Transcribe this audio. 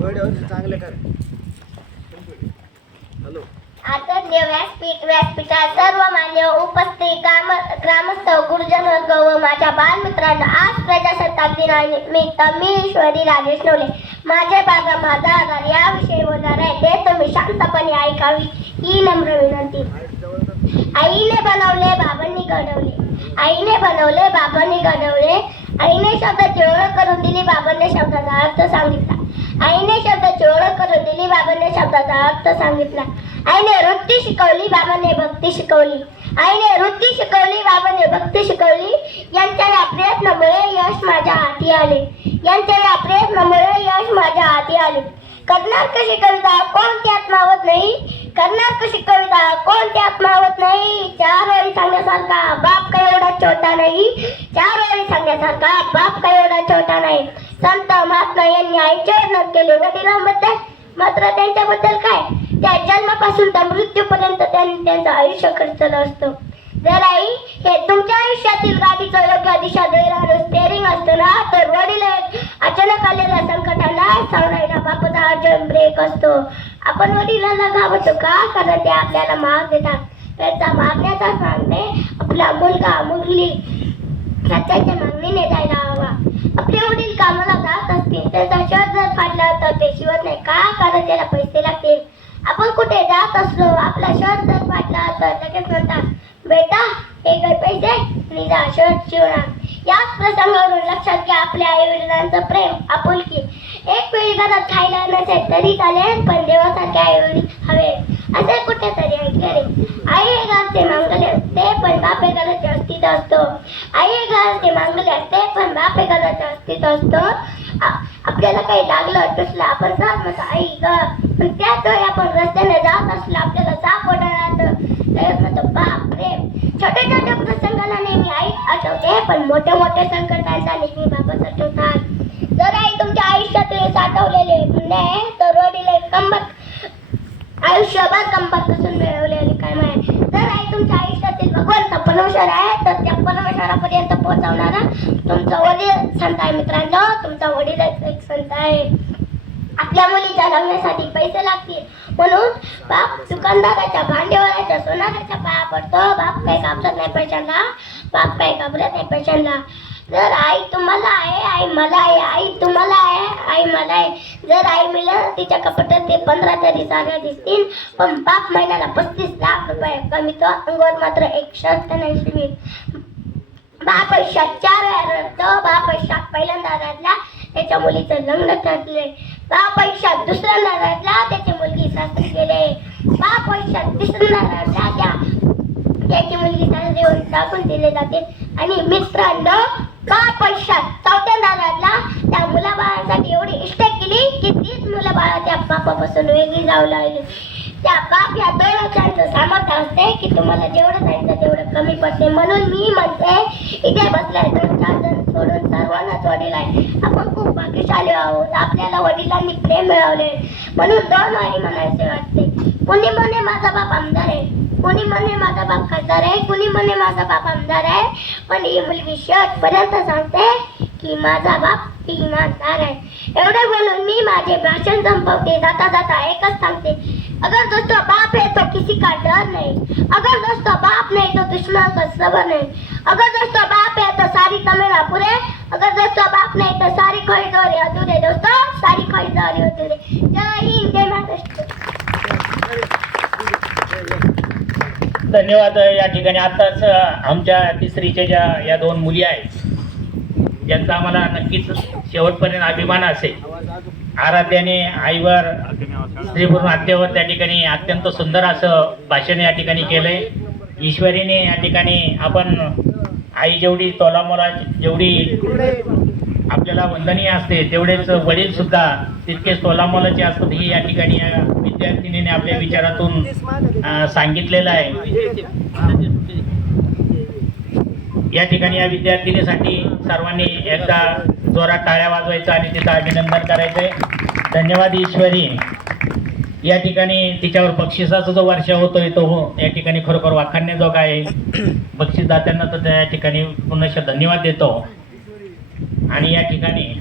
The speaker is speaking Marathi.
चांगले कर. हॅलो. आदरणीय व्यासपीठात सर्व मान्य उपस्थित ग्रामस्थ गुरुजन वर्ग व माझ्या बालमित्रांनो, आज प्रजासत्ताक दिनानिमित्त मी ईश्वरी राजेश नवले माझे बाबा माझा आधार याविषयी बोलणार आहे. ते तुम्ही शांतपणे ऐकावी ही नम्र विनंती. आईने बनवले बाबांनी घडवले, आईने बनवले बाबांनी घडवले, आईने शब्दाची ओळख करून दिली, बाबांनी शब्दाचा अर्थ सांगितला. आईने शब्दाची ओळख करून दिली, बाबांनी शब्दाचा अर्थ सांगितला. आईने वृत्ती शिकवली, बाबांनी भक्ती शिकवली. आईने वृत्ती शिकवली, बाबांनी भक्ती शिकवली. यांच्या या प्रयत्नामुळे यश माझ्या हाती आले, यांच्या या प्रयत्नामुळे यश माझ्या हाती आले. करणार कशी कविता कोणती आत्मावत नाही, करणार कशी कविता कोणती आत्मावत नाही. चार वेळी सांगण्यासारखा बाप काही एवढा छोटा नाही, चार वेळी सांगण्यासारखा बाप काही एवढा छोटा नाही. संत महात्मा यांनी आईचे वर्णन केले, वडिलांबद्दल मात्र त्यांच्याबद्दल काय, त्या जन्मापासून तर मृत्यूपर्यंत त्यांनी त्यांचं आयुष्य खर्चलं असतं. जर आई हे तुमच्या आयुष्यातील गाडीचं योग्य दिशा देणारं स्टेअरिंग असतं ना, तर वडील अचानक आलेल्या संकटाला सावरायला बापाचा अर्जन ब्रेक असतो. आपण वडिलांना घाबरतो का? कारण ते आपल्याला मार्ग देतात. त्यांचा मागण्याचा सांगणे आपला मुलगा मुलगी त्याच्या मागणीने जायला हवा. आपले वडील कामाला जात असतील, त्यांचा शर्ट जर फाडला तर ते शिवत नाही का? कारण त्याला पैसे लागतील. आपण कुठे जात असलो, आपला शर्ट जर फाटला तर लगेच म्हणतात, बेटा हे काय पैसे आणि जा शर्ट शिवणार. याच प्रसंगावरून लक्षात घ्या आपल्या आई वडिलांचं प्रेम आपुलकी. एक वेळी घरात खायला नसेल तरी चालेल, पण देवासारखे आई वडील हवे असे कुठेतरी ऐकले रे. आई हे घरचे मांगले असते पण बापे घराचे अस्तित्व असतो. आई हे घरचे मांगले असते पण बापे घराचे अस्तित्व असतो. आपल्याला काही लागलं तसलं आपण जात म्हणतो आई ग, पण त्याच वेळी आपण रस्त्याने जात असलं आपल्याला साप ओढणार म्हणतो बाप रे. छोट्या छोट्या प्रसंगाला नेहमी आई आठवते, पण मोठे मोठे संकटांना नेहमी बाबाच आठवतात. जर आई तुमच्या आयुष्यातील साठवलेले पुण्य आहे, तर वडील कंबर आयुष्यभर कंबरपासून मिळवलेले काय माहिती. जर आई तुमच्या आयुष्यातील भगवंत परमेश्वर आहे, तर त्या परमेश्वरापर्यंत पोहोचवणारा तुमचा वडील संत आहे. मित्रांनो, तुमचा वडील एक संत आहे. आपल्या मुलीच्या लग्नासाठी पैसे लागतील म्हणून बाप दुकानदाराच्या भांडेवराच्या सोनाराच्या पाया पडतो. बाप काही घाबरत नाही पैशांना, बाप काही घाबरत नाही पैशांना. जर आई तुम्हाला आहे, आई मला आहे, आई तुम्हाला आहे, आई मला आहे. जर आई मिळालं तिच्या कपाटात ते 15 तरी साड्या दिसतील, पण बाप महिन्याला 35 लाख रुपये कमीतो. अंगावर मात्र एक शर्ट नाही शिवीत. बाप आयुष्यात 4 वेळा रडतो. बाप आयुष्यात पहिल्यांदा रडला त्याच्या मुलीचं लग्न ठरले. बाप आयुष्यात दुसऱ्यांदा रडला त्याची मुलगी सासरी गेले. बाप आयुष्यात तिसऱ्यांदा रडला त्याची मुलगी सासरीवर टाकून दिले जाते. आणि मित्रांनो, बाप आयुष्यात चौथ्यांदा रडला त्या मुलाबाळासाठी एवढी इष्ट केली की तीच मुलं बाळा त्या बापापासून वेगळी जाऊ लागली. त्या बाप या दोघांचं सामर्थ्य असते की तुम्हाला जेवढं सांगितलं तेवढं कमी पडते. म्हणून मी म्हणते, इथे बसलाय 2-4 जण सोडून सर्वांनाच वडील आहे. आपण खूप भाग्यशाली आहोत, आपल्याला वडिलांनी प्रेम मिळवले. म्हणून 2 वारी म्हणायचे वाटते. कुणी म्हणे माझा बाप आमदार आहे, कुणी म्हणे माझा बाप खासदार आहे, कुणी म्हणे माझा बाप आमदार आहे, पण ही मुलगी शेवटपर्यंत सांगते की माझा बाप इमानदार आहे. एवढं बोलून मी माझे भाषण संपवते. जाता जाता एकच सांगते, अगर दोस्तों बाप है तो किसी का डर नहीं, अगर दोस्तों बाप नहीं तो दुश्मन का सबर नहीं, अगर दोस्तों बाप है तो सारी तमन्ना पूरे, अगर दोस्तों बाप नहीं तो सारी खरीदारी अधूरे. दोस्तों सारी खरीदारी अधूरे. जय हिंद, जय महाराष्ट्र. धन्यवाद. या ठिकाणी आताच आमच्या तिसरीच्या ज्या या 2 मुली आहेत ज्यांचा आम्हाला नक्कीच शेवटपर्यंत अभिमान असेल. आराध्याने आईवर स्त्रीपूर्ण हत्येवर त्या ठिकाणी अत्यंत सुंदर असं भाषण या ठिकाणी केलंय. ईश्वरीने या ठिकाणी आपण आई जेवढी तोलामोला जेवढी आपल्याला वंदनीय असते तेवढेच वडील सुद्धा तितकेच तोलामोलाचे असतात. ही या ठिकाणी या विद्यार्थिनीने आपल्या विचारातून सांगितलेलं आहे. या ठिकाणी या विद्यार्थिनीसाठी सर्वांनी एकदा जोरात टाळ्या वाजवायचं आणि तिचं अभिनंदन करायचंय. धन्यवाद ईश्वरी. या ठिकाणी तिच्यावर बक्षिसाचा जो वर्षा होतोय तो या ठिकाणी खरोखर वाखाणण्याजोगा आहे. बक्षीस दात्यांना तर त्या ठिकाणी पुन्हा धन्यवाद देतो. आणि या ठिकाणी